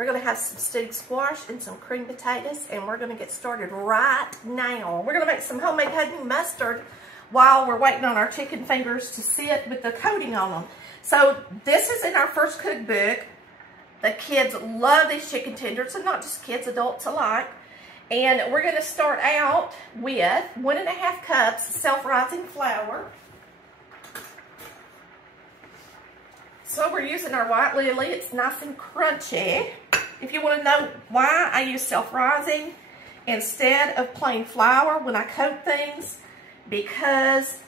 We're going to have some stewed squash and some cream potatoes, and we're going to get started right now. We're going to make some homemade honey mustard while we're waiting on our chicken fingers to sit with the coating on them. So this is in our first cookbook. The kids love these chicken tenders, and not just kids, adults alike. And we're going to start out with 1.5 cups self-rising flour. So we're using our white lily. It's nice and crunchy. If you want to know why I use self-rising instead of plain flour when I coat things, because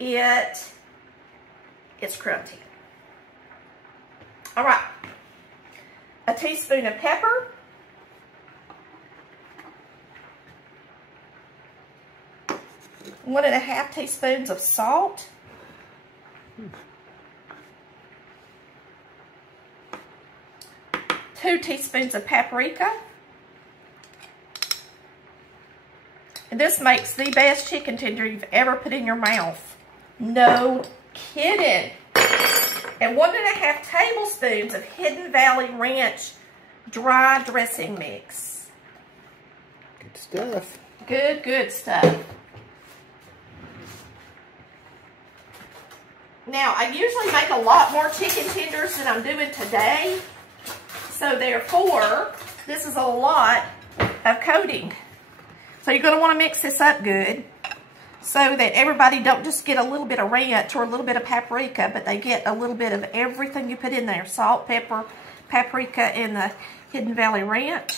it's crunchy. All right, a teaspoon of pepper, one and a half teaspoons of salt, two teaspoons of paprika. And this makes the best chicken tender you've ever put in your mouth. No kidding. And 1.5 tablespoons of Hidden Valley Ranch dry dressing mix. Good stuff. Good, good stuff. Now, I usually make a lot more chicken tenders than I'm doing today. So therefore, this is a lot of coating. So you're going to want to mix this up good so that everybody don't just get a little bit of ranch or a little bit of paprika, but they get a little bit of everything you put in there. Salt, pepper, paprika, and the Hidden Valley Ranch.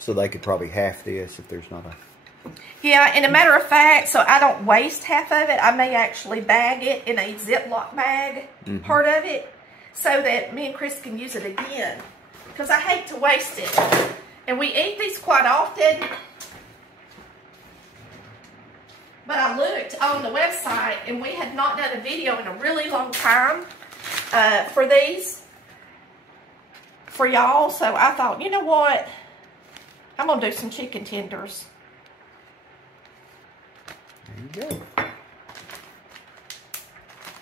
So they could probably half this if there's not a... Yeah, and a matter of fact, so I don't waste half of it, I may actually bag it in a Ziploc bag, part of it, so that me and Chris can use it again. Because I hate to waste it. And we eat these quite often. But I looked on the website, and we had not done a video in a really long time for these, for y'all. So I thought, you know what? I'm going to do some chicken tenders. There you go.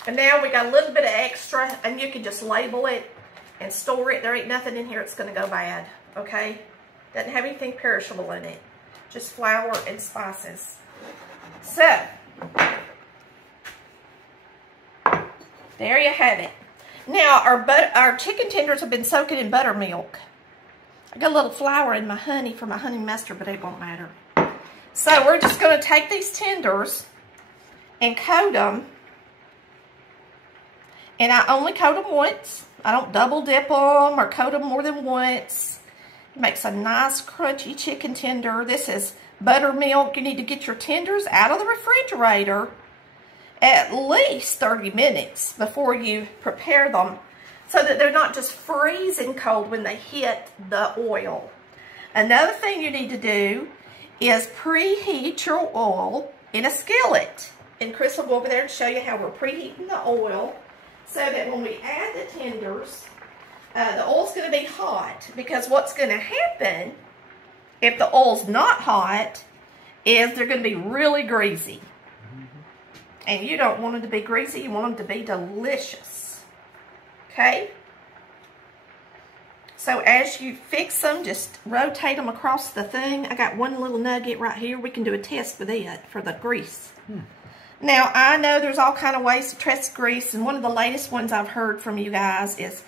And now we got a little bit of extra, and you can just label it and store it. There ain't nothing in here that's going to go bad, okay? Doesn't have anything perishable in it. Just flour and spices. So, there you have it. Now, our chicken tenders have been soaking in buttermilk. I got a little flour in my honey for my honey mustard, but it won't matter. So, we're just going to take these tenders and coat them. And I only coat them once. I don't double dip them or coat them more than once. It makes a nice crunchy chicken tender. This is buttermilk. You need to get your tenders out of the refrigerator at least 30 minutes before you prepare them, so that they're not just freezing cold when they hit the oil. Another thing you need to do is preheat your oil in a skillet. And Chris will go over there and show you how we're preheating the oil, so that when we add the tenders, the oil's going to be hot. Because what's going to happen if the oil's not hot is they're going to be really greasy. And you don't want them to be greasy. You want them to be delicious. Okay? So as you fix them, just rotate them across the thing. I got one little nugget right here. We can do a test with it for the grease. Now, I know there's all kind of ways to test grease, and one of the latest ones I've heard from you guys is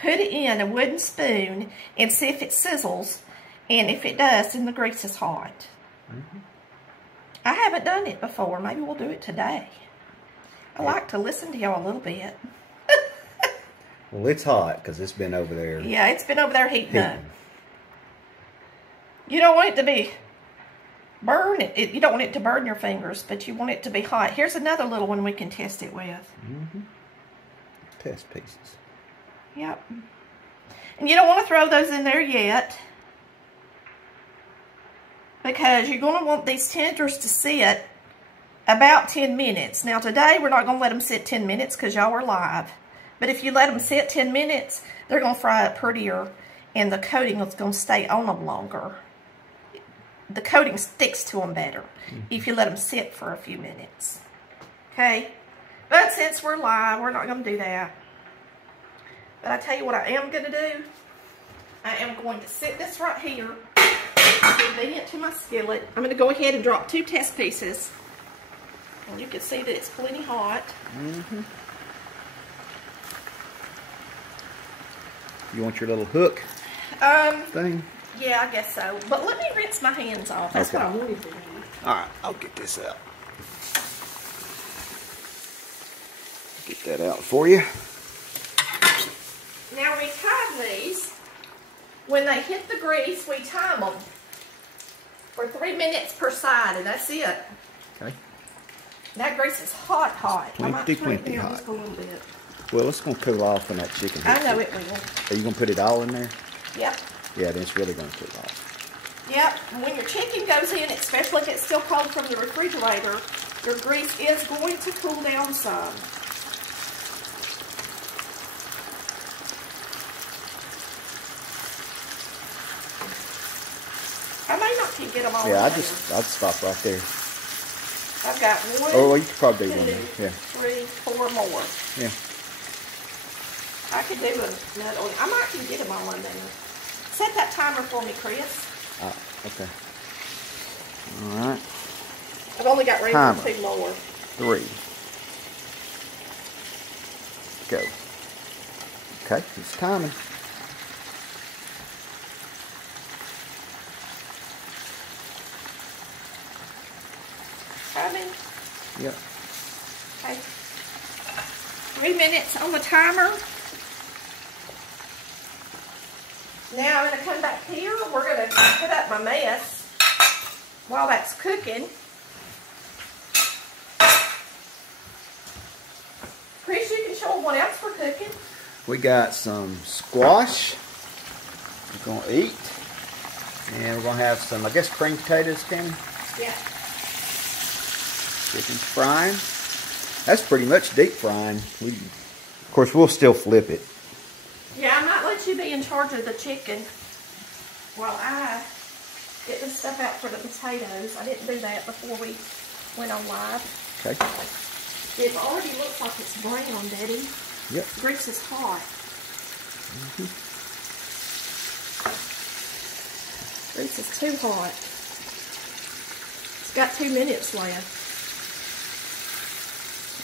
put it in a wooden spoon and see if it sizzles, and if it does, then the grease is hot. I haven't done it before. Maybe we'll do it today. I like to listen to y'all a little bit. Well, it's hot because it's been over there. Yeah, it's been over there heating up. You don't want it to be you don't want it to burn your fingers, but you want it to be hot. Here's another little one we can test it with. Test pieces. Yep. And you don't want to throw those in there yet, because you're going to want these tenders to sit about 10 minutes. Now today we're not going to let them sit 10 minutes because y'all are live. But if you let them sit 10 minutes, they're going to fry up prettier, and the coating is going to stay on them longer. The coating sticks to them better if you let them sit for a few minutes. Okay? But since we're live, we're not going to do that. But I tell you what I am going to do. I am going to set this right here, convenient to my skillet. I'm going to go ahead and drop 2 test pieces. And you can see that it's plenty hot. Mm-hmm. You want your little hook thing? Yeah, I guess so. But let me rinse my hands off. That's what I wanted to do. All right, I'll get this out. Get that out for you. Now we time these. When they hit the grease, we time them for 3 minutes per side, and that's it. Okay. That grease is hot, hot. Plenty hot. Just a little bit. Well, it's going to cool off in that chicken. I know it will. Are you going to put it all in there? Yep. Yeah, then it's really going to cool off. Yep. When your chicken goes in, especially if it's still cold from the refrigerator, your grease is going to cool down some. I may not can get them all. Yeah, I'd stop right there. I've got 1, oh, you could probably do 2, one more. Yeah. 3, 4 more. Yeah. I could do another one. I might can get them all in there. Set that timer for me, Chris. Okay. All right. I've only got room for 2 more. 3. Go. Okay, it's timing. Timing? Yep. Okay. 3 minutes on the timer. Now I'm going to come back here. We're going to put up my mess while that's cooking. Chris, you can show what else we're cooking. We got some squash we're going to eat. And we're going to have some, I guess, cream potatoes, Tammy? Yeah. Chicken's frying. That's pretty much deep frying. Of course, we'll still flip it. Yeah, I might let you be in charge of the chicken while I get this stuff out for the potatoes. I didn't do that before we went on live. Okay. It already looks like it's brown, Daddy. Yep. Grease is hot. Mm-hmm. Grease is too hot. It's got 2 minutes left.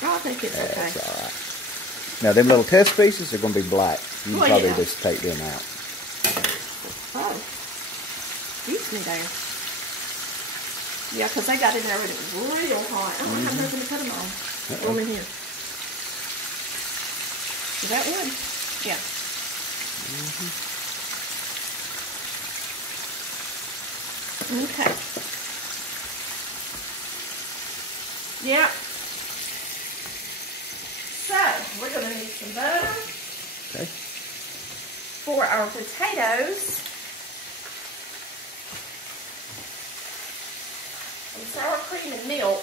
I think it's okay. That's all right. Now, them little test pieces are going to be black. You can probably just take them out. Oh. Excuse me there. Yeah, because they got in there and it was real hot. I don't have nothing to put them on. Throw them in here. Is that one? Yeah. Okay. Yeah. So, we're going to need some butter. Okay. For our potatoes. Some sour cream and milk.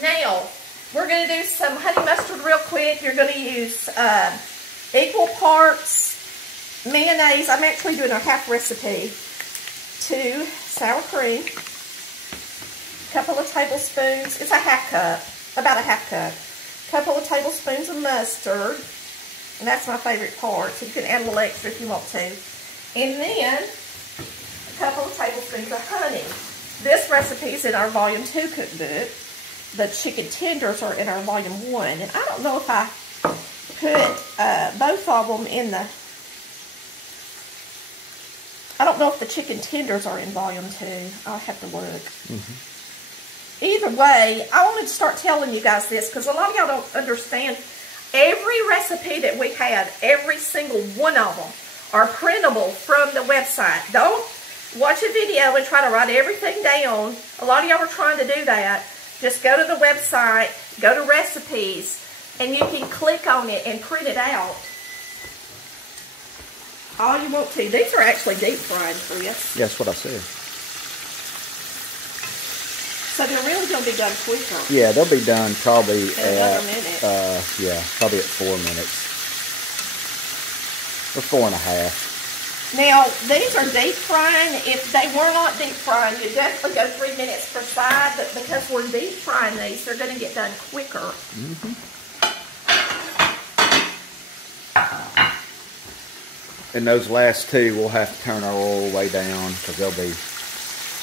Now, we're going to do some honey mustard real quick. You're going to use equal parts mayonnaise. I'm actually doing a half recipe. 2 sour cream. A couple of tablespoons. It's a half cup. About a half cup. Couple of tablespoons of mustard. And that's my favorite part. So you can add a little extra if you want to. And then a couple of tablespoons of honey. This recipe is in our Volume 2 cookbook. The chicken tenders are in our Volume 1. And I don't know if I put both of them in the... I don't know if the chicken tenders are in Volume 2. I'll have to look. Either way, I wanted to start telling you guys this because a lot of y'all don't understand. Every recipe that we have, every single one of them, are printable from the website. Don't watch a video and try to write everything down. A lot of y'all are trying to do that. Just go to the website, go to recipes, and you can click on it and print it out. All you want to. These are actually deep fried for you. Yeah, that's what I said. So they're really going to be done quicker. Yeah, they'll be done probably another minute. Yeah, probably at 4 minutes. Or 4.5. Now, these are deep frying. If they were not deep frying, you definitely go 3 minutes per side. But because we're deep frying these, they're going to get done quicker. And those last two, we'll have to turn our oil way down because they'll be.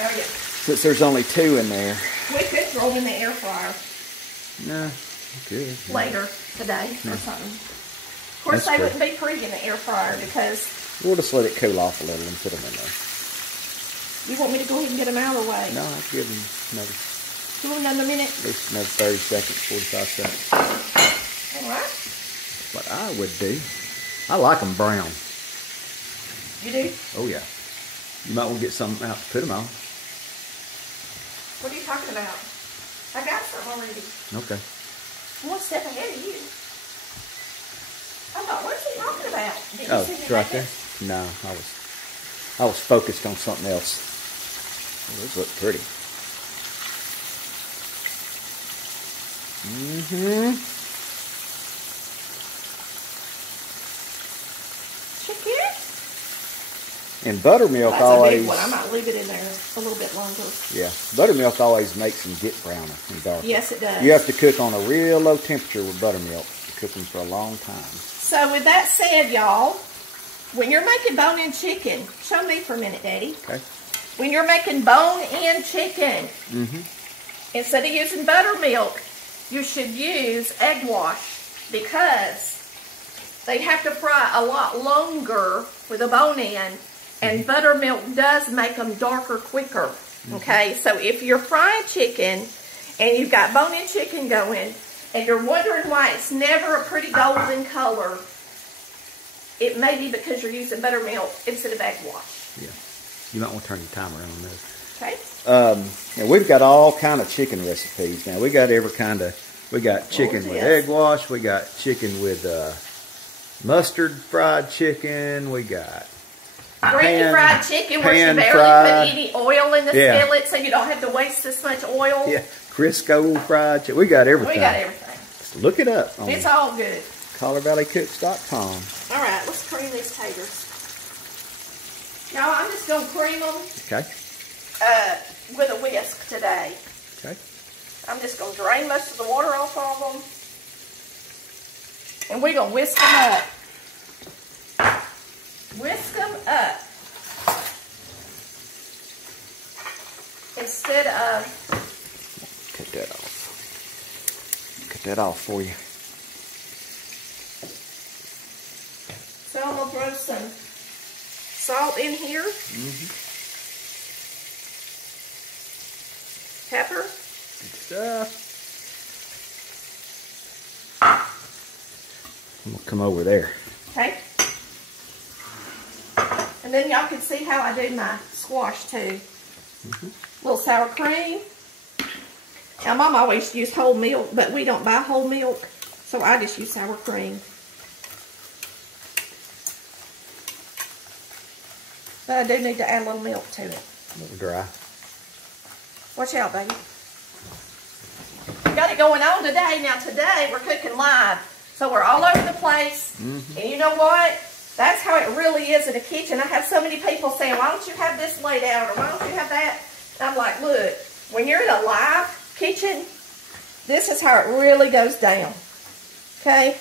Oh yeah. Since there's only 2 in there. We could throw them in the air fryer. No, good. Later today or something. Of course, they wouldn't be pretty in the air fryer because. We'll just let it cool off a little and put them in there. You want me to go ahead and get them out of the way? No, I'll give them another. Give them another minute. At least another 30 seconds, 45 seconds. All right. That's what I would do. I like them brown. You do? Oh yeah. You might want to get some out to put them on. What are you talking about? I got some already. Okay. One step ahead of you. I thought, what's he talking about? Didn't Oh, you see it's me right make there. it? No, I was focused on something else. Oh, those look pretty. Chicken? And buttermilk That's always. a big one. I might leave it in there a little bit longer. Yeah, buttermilk always makes them get browner and darker. Yes, it does. You have to cook on a real low temperature with buttermilk. You cook them for a long time. So with that said, y'all, when you're making bone-in chicken, show me for a minute, Daddy. Okay. When you're making bone-in chicken, instead of using buttermilk, you should use egg wash because they have to fry a lot longer with a bone-in, and buttermilk does make them darker quicker. Okay, so if you're frying chicken and you've got bone-in chicken going, and you're wondering why it's never a pretty golden color, it may be because you're using buttermilk instead of egg wash. Yeah. You might want to turn your timer on those. Okay. Now we've got all kind of chicken recipes. Now we got every kind of. We got chicken with egg wash. We got chicken with mustard fried chicken. We got Gravy fried chicken where you barely put any oil in the skillet, so you don't have to waste this much oil. Yeah. Crisco fried chicken. We got everything. We got everything. Just look it up. It's all good. ColorValleyCooks.com. All right, let's cream these taters. Y'all, I'm just going to cream them Okay. with a whisk today. Okay. I'm just going to drain most of the water off of them. And we're going to whisk them up. Whisk them up. Instead of... Cut that off. Cut that off for you. So I'm going to throw some salt in here. Pepper. Good stuff. I'm going to come over there. Okay. And then y'all can see how I do my squash too. Little sour cream. Now Mom always used whole milk, but we don't buy whole milk, so I just use sour cream. But I do need to add a little milk to it. A little dry. Watch out, baby. We got it going on today. Now today we're cooking live, so we're all over the place. And you know what? That's how it really is in a kitchen. I have so many people saying, why don't you have this laid out, or why don't you have that? And I'm like, look, when you're in a live kitchen, this is how it really goes down. Okay?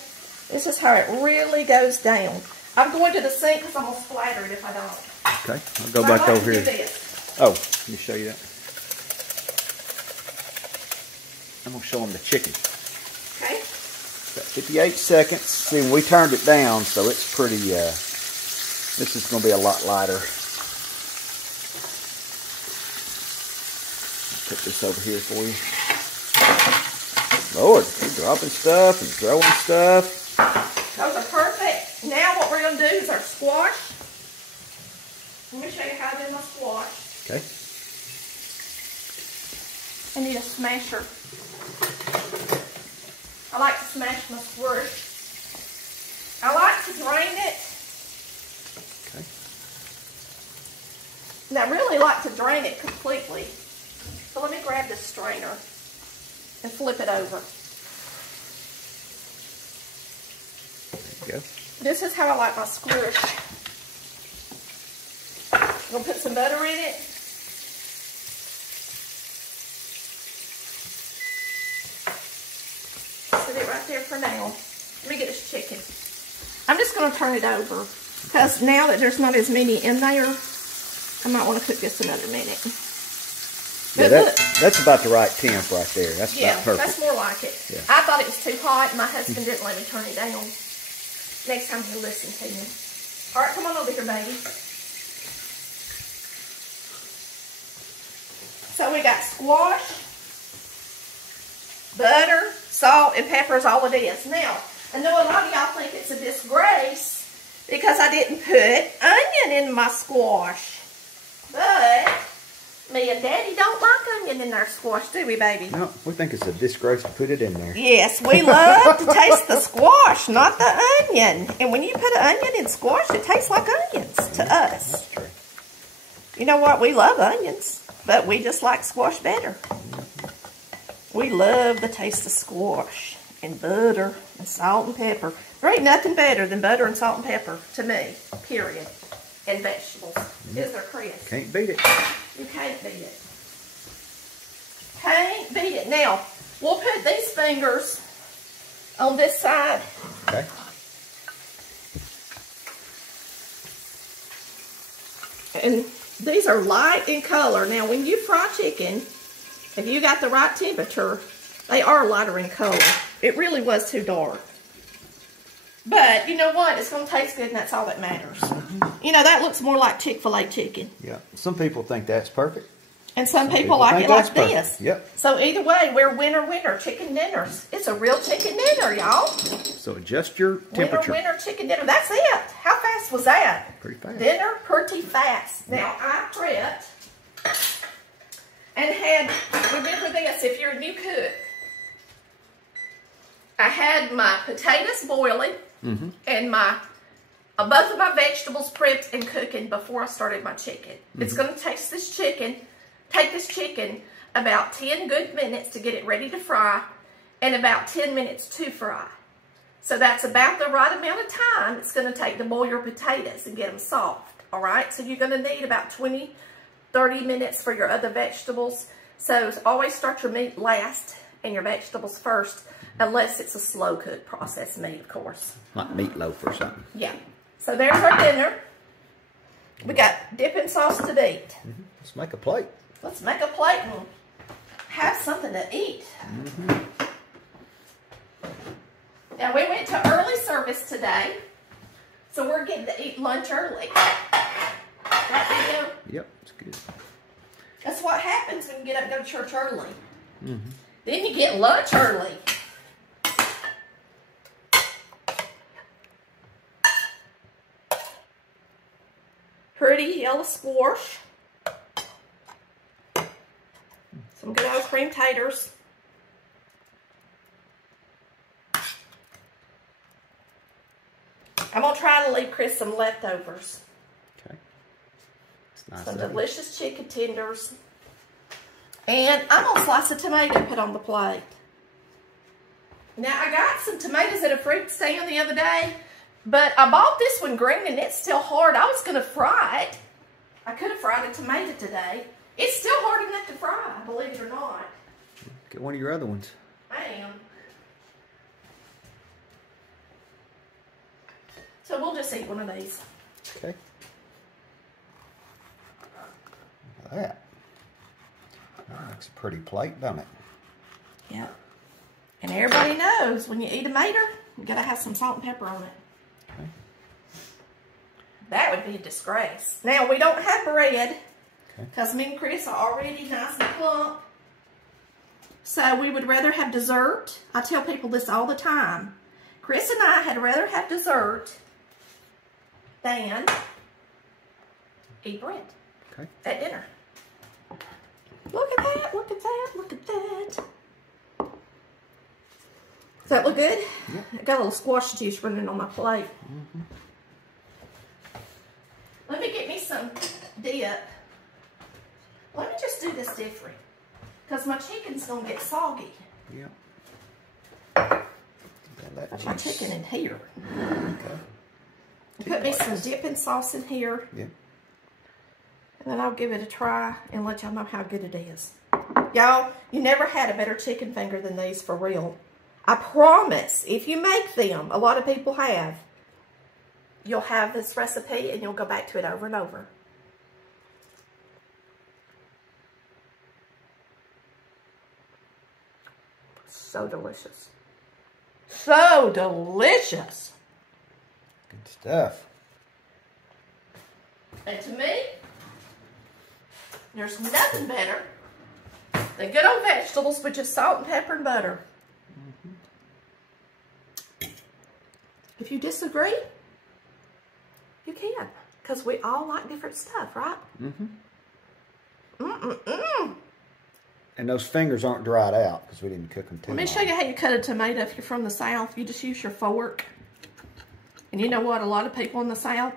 This is how it really goes down. I'm going to the sink because I'm going to splatter it if I don't. Okay, I'll go back over here. Oh, let me show you that. I'm going to show them the chicken. Okay. Got 58 seconds. See, we turned it down, so it's pretty, this is going to be a lot lighter. Put this over here for you. Lord, you're dropping stuff and throwing stuff. Those are perfect. Now what we're going to do is our squash. Let me show you how to do my squash. Okay. I need a smasher. I like to smash my squish. I like to drain it. Okay. And I really like to drain it completely. So let me grab this strainer and flip it over. There you go. This is how I like my squish. I'm going to put some butter in it. Set it right there for now. Let me get this chicken. I'm just going to turn it over Because now that there's not as many in there, I might want to cook this another minute. Yeah, that's about the right temp right there. That's about perfect. That's more like it. Yeah. I thought it was too hot, and my husband didn't let me turn it down. Next time he'll listen to me. All right, come on over here, baby. So we got squash, butter, salt, and pepper is all it is. Now, I know a lot of y'all think it's a disgrace because I didn't put onion in my squash. But me and Daddy don't like onion in our squash, do we, baby? No, we think it's a disgrace to put it in there. Yes, we love to taste the squash, not the onion. And when you put an onion in squash, it tastes like onions to us. That's true. You know what? We love onions, but we just like squash better. We love the taste of squash and butter and salt and pepper. There ain't nothing better than butter and salt and pepper to me, period. And vegetables. Is there, Chris? Can't beat it. You can't beat it. Can't beat it. Now, we'll put these fingers on this side. Okay. And these are light in color. Now, when you fry chicken, if you got the right temperature, they are lighter in color. It really was too dark. But, you know what? It's going to taste good, and that's all that matters. You know, that looks more like Chick-fil-A chicken. Yeah. Some people think that's perfect. And some people like it like this. Yep. So either way, we're winner, chicken dinners. It's a real chicken dinner, y'all. So adjust your temperature. Winner, chicken dinner. That's it. How fast was that? Pretty fast. Dinner, pretty fast. Now, I prepped and had, remember this, if you're a new cook, I had my potatoes boiling and my both of my vegetables prepped and cooking before I started my chicken. It's going to take this chicken about 10 good minutes to get it ready to fry and about 10 minutes to fry. So that's about the right amount of time it's going to take to boil your potatoes and get them soft. All right, so you're going to need about 20, 30 minutes for your other vegetables. So always start your meat last and your vegetables first, unless it's a slow cook process meat, of course. Like meatloaf or something. Yeah. So there's our dinner. We got dipping sauce to eat. Let's make a plate. Let's make a plate and have something to eat. Now, we went to early service today, so we're getting to eat lunch early. Right, Theo? Yep, it's good. That's what happens when you get up and go to church early. Then you get lunch early. Pretty yellow squash. Some good old cream taters. I'm going to try to leave Chris some leftovers. Okay. It's nice. Some delicious chicken tenders. And I'm going to slice a tomato and put on the plate. Now, I got some tomatoes at a fruit stand the other day, but I bought this one green and it's still hard. I was going to fry it. I could have fried a tomato today. It's still hard enough to fry, believe it or not. Get one of your other ones. I am. So we'll just eat one of these. Okay. Look at that. That looks a pretty plate, doesn't it? Yeah. And everybody knows when you eat a mater, you gotta have some salt and pepper on it. Okay. That would be a disgrace. Now, we don't have bread because me and Chris are already nice and plump. So we would rather have dessert. I tell people this all the time. Chris and I had rather have dessert than eat bread at dinner. Look at that, look at that, look at that. Does that look good? Yep. I got a little squash juice running on my plate. Let me get me some dip. Let me just do this different, because my chicken's going to get soggy. Yep. Put my chicken in here. Put me some dipping sauce in here. Yeah. And then I'll give it a try and let y'all know how good it is. Y'all, you never had a better chicken finger than these, for real. I promise, if you make them, a lot of people have, you'll have this recipe and you'll go back to it over and over. So delicious. So delicious. Good stuff. And to me, there's nothing better than good old vegetables with just salt and pepper and butter. If you disagree, you can, because we all like different stuff, right? And those fingers aren't dried out because we didn't cook them too long. Let me show you how you cut a tomato if you're from the South. You just use your fork. And you know what? A lot of people in the South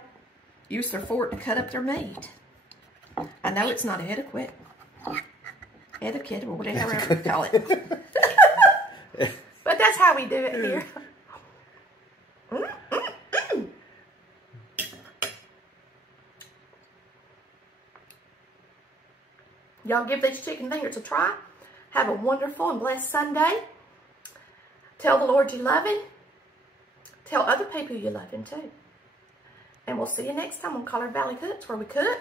use their fork to cut up their meat. I know it's not etiquette, or whatever you call it. But that's how we do it here. Y'all give these chicken fingers a try. Have a wonderful and blessed Sunday. Tell the Lord you love Him. Tell other people you love Him too. And we'll see you next time on Collard Valley Cooks, where we cook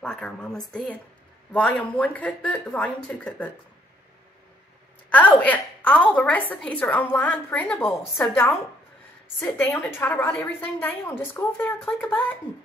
like our mamas did. Volume 1 cookbook, Volume 2 cookbook. Oh, and all the recipes are online printable. So don't sit down and try to write everything down. Just go over there and click a button.